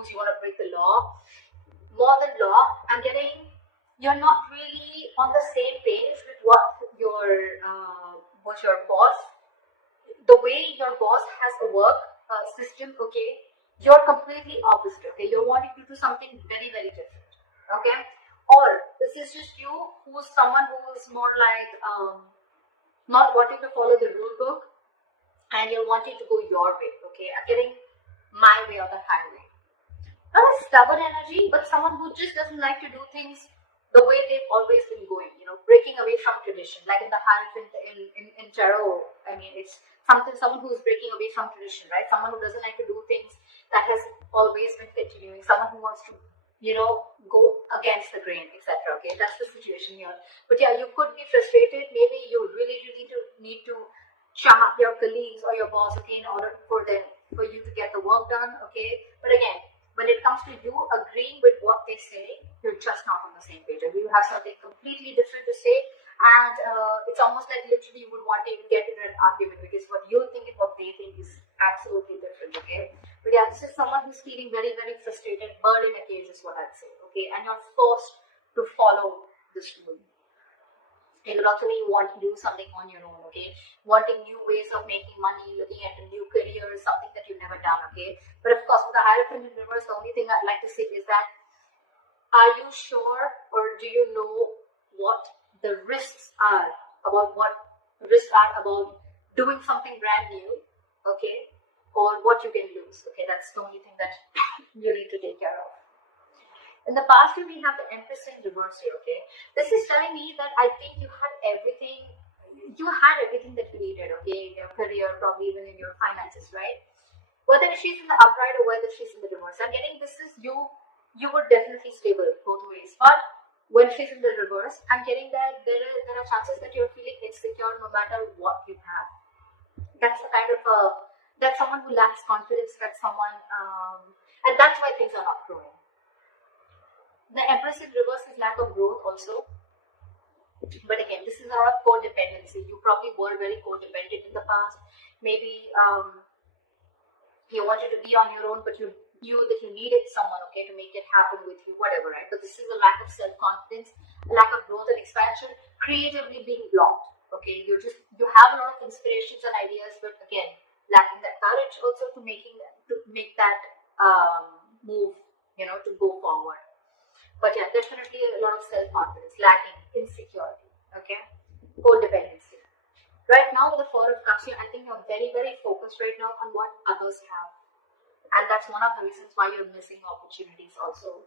rules, you want to break the law. More than law, I'm getting you're not really on the same page with what your boss, the way your boss has a work system, okay? You're completely opposite, okay? You're wanting to do something very, very different, okay? Or this is just you who's someone who's more like not wanting to follow the rule book, and you're wanting to go your way, okay? I'm getting my way or the highway. Not a stubborn energy, but someone who just doesn't like to do things the way they've always been going, breaking away from tradition. Like in the Hierophant in Tarot, I mean, it's someone who's breaking away from tradition, right? Someone who doesn't like to do things that has always been continuing, someone who wants to, go against the grain, etc. Okay, that's the situation here. But yeah, you could be frustrated. Maybe you really, really need to chum up your colleagues or your boss, okay, in order for you to get the work done, okay? But again, when it comes to you agreeing with what they say, you're just not on the same page. You have something completely different to say, and it's almost like literally you would want to get into an argument because what you think and what they think is absolutely different, okay? But yeah, this is someone who's feeling very, very frustrated, bird in a cage is what I'd say, okay? And you're forced to follow this rule. It will also mean you want to do something on your own, okay? Wanting new ways of making money, looking at a new career is something that you've never done, okay? But of course, with the Hierophant in reverse, the only thing I'd like to say is that, are you sure or do you know what the risks are about doing something brand new, okay? Or what you can lose, okay? That's the only thing that you need to take care of. In the past, we have the Empress in reverse here, okay? This is telling me that I think you had everything that you needed, okay? In your career, probably even in your finances, right? Whether she's in the upright or whether she's in the reverse. I'm getting this is you were definitely stable both ways. But when she's in the reverse, I'm getting that there are chances that you're feeling insecure no matter what you have. That's the kind of, that's someone who lacks confidence, that's someone, and that's why things are not growing. The Empress in reverse is lack of growth also. But again, this is a lot of codependency. You probably were very codependent in the past. Maybe you wanted to be on your own, but you knew that you needed someone, okay, to make it happen with you, whatever, right? But this is a lack of self-confidence, a lack of growth and expansion, creatively being blocked, okay? You have a lot of inspirations and ideas, but again, lacking that courage also to make that move, to go forward. But yeah, definitely a lot of self-confidence, lacking, insecurity, okay? Codependency. Right now with the Four of Cups here, I think you're very, very focused right now on what others have. And that's one of the reasons why you're missing opportunities also.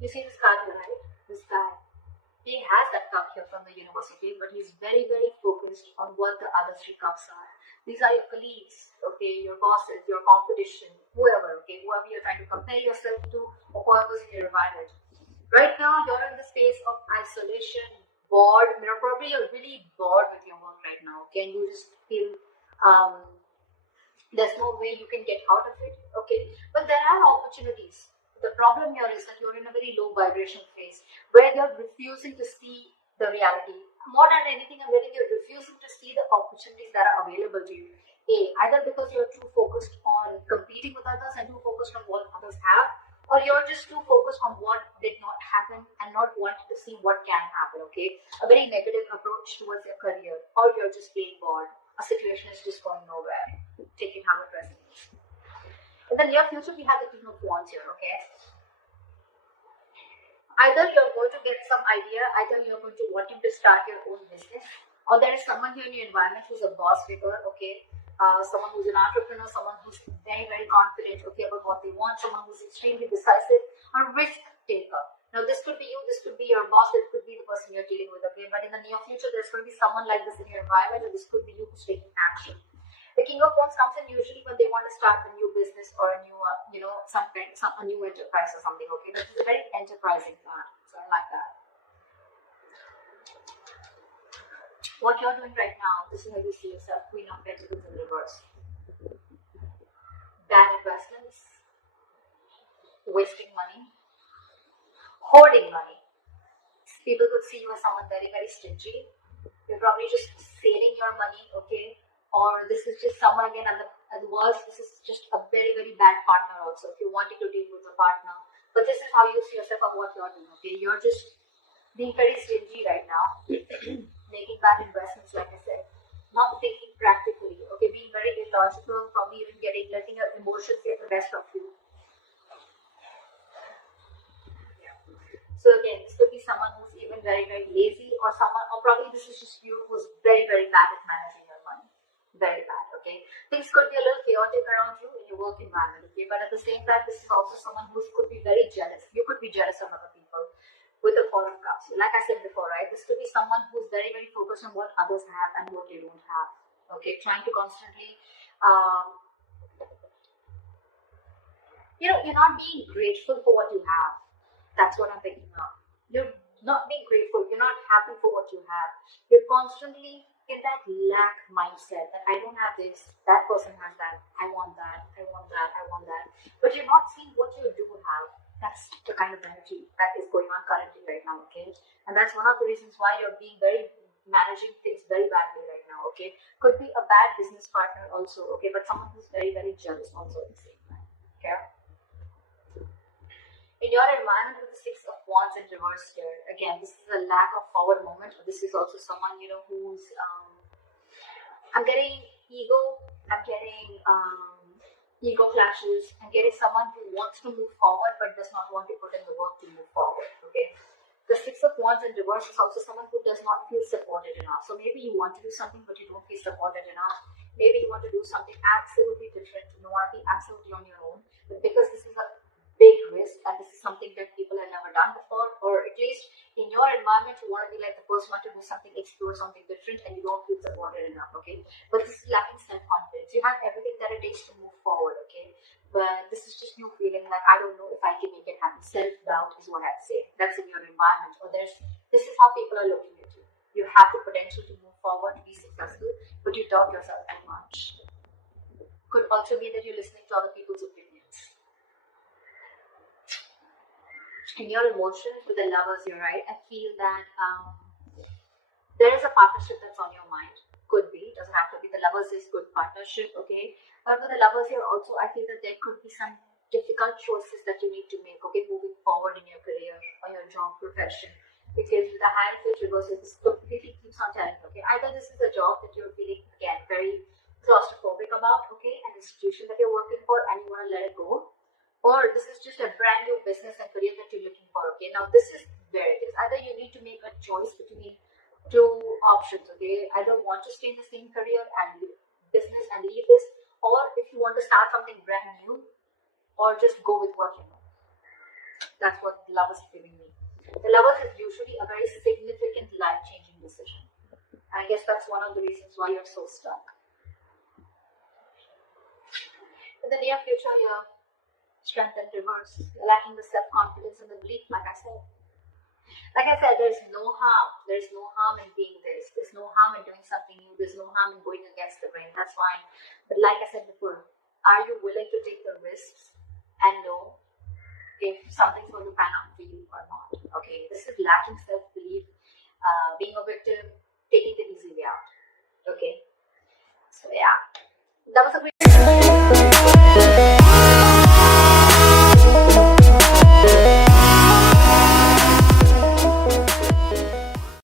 You see this card here, right? This guy. He has that cup here from the university, but he's very, very focused on what the other three cups are. These are your colleagues, okay, your bosses, your competition, whoever you're trying to compare yourself to, or whoever's in your environment. Right now, you're in the space of isolation, bored. Probably you're really bored with your work right now, okay, and you just feel there's no way you can get out of it, okay, but there are opportunities. The problem here is that you're in a very low vibration phase where you're refusing to see the reality. More than anything, I'm getting you're refusing to see the opportunities that are available to you. Either because you're too focused on competing with others and too focused on what others have, or you're just too focused on what did not happen and not wanting to see what can happen, okay? A very negative approach towards your career, or you're just being bored. A situation is just going nowhere. Taking how it resonates. In the near future, we have the King of Wands here, okay? Either you're going to get some idea, either you're going to want him to start your own business, or there is someone here in your environment who's a boss figure, okay? Someone who's an entrepreneur, someone who's very, very confident, okay, about what they want, someone who's extremely decisive, a risk taker. Now, this could be you, this could be your boss, it could be the person you're dealing with, okay? But in the near future, there's going to be someone like this in your environment, and this could be you who's taking action. The King of Wands comes in usually when they want to start a new business or a new, a new enterprise or something, okay? This is a very enterprising card, so I like that. What you're doing right now, this is how you see yourself, Queen of Pentacles in reverse. Bad investments, wasting money, hoarding money. People could see you as someone very, very stingy. You're probably just saving your money, okay? or this is just someone again at the worst, this is just a very, very bad partner also, if you're wanting to deal with a partner. But this is how you see yourself and what you're doing, okay? You're just being very stingy right now, making bad investments, like I said, not thinking practically, okay, being very illogical, probably even letting your emotions get the best of you. So again, this could be someone who's even very, very lazy, or probably this is just you who's very, very bad at managing your money. Very bad, okay? Things could be a little chaotic around you in your work environment, okay? But at the same time, this is also someone who could be very jealous. You could be jealous of other people with the Four of Cups. Like I said before, right? This could be someone who's very, very focused on what others have and what they don't have, okay? Trying to constantly, you're not being grateful for what you have. That's what I'm picking up. You're not being grateful. You're not happy for what you have. You're constantly in that lack mindset that I don't have this, that person has that, I want that, I want that, I want that. But you're not seeing what you do have. That's the kind of energy that is going on currently right now, okay? And that's one of the reasons why you're managing things very badly right now, okay? Could be a bad business partner also, okay? But someone who's very, very jealous also at the same time, okay? In your environment with the Six of Wands in reverse here, again, this is a lack of forward moment. This is also someone, who's, I'm getting ego, I'm getting ego clashes, I'm getting someone who wants to move forward but does not want to put in the work to move forward, okay? The Six of Wands in reverse is also someone who does not feel supported enough. So maybe you want to do something but you don't feel supported enough. Maybe you want to do something absolutely different. You want to be absolutely on your own. But because this is a big risk and this is something that people have never done before, or at least in your environment you want to be like the first one to do something, explore something different, and you don't feel supported enough, okay? But this is lacking self-confidence. You have everything that it takes to move forward, okay? But this is just you feeling like, I don't know if I can make it happen. Self-doubt is what I'd say. That's in your environment, or this is how people are looking at you. You have the potential to move forward, to be successful, but you doubt yourself too much. Could also be that you're listening to other people's opinions. In your emotions with the Lovers, you're right. I feel that there is a partnership that's on your mind. Could be, doesn't have to be. The Lovers is good partnership, okay? But with the Lovers here also, I feel that there could be some difficult choices that you need to make, okay, moving forward in your career or your job profession. Because with the Hierophant reverse, this completely keeps on telling, okay, either this is a job that you're feeling, again, very claustrophobic about, okay, an institution that you're working for and you want to let it go, or this is just a brand new business and career that you're looking for, okay? Now, this is where it is. Either you need to make a choice between two options, okay? Either want to stay in the same career and business and leave this, or if you want to start something brand new, or just go with what you know. That's what the Lovers is giving me. The Lovers is usually a very significant life-changing decision. And I guess that's one of the reasons why you're so stuck. In the near future, you're strength and reverse. You're lacking the self-confidence and the belief, like I said. Like I said, there's no harm. There's no harm in being this. There's no harm in doing something new. There's no harm in going against the grain. That's fine. But like I said before, are you willing to take the risks and know if something's going to pan out for you or not? Okay, this is lacking self-belief, being a victim, taking the easy way out. Okay, so yeah, that was a great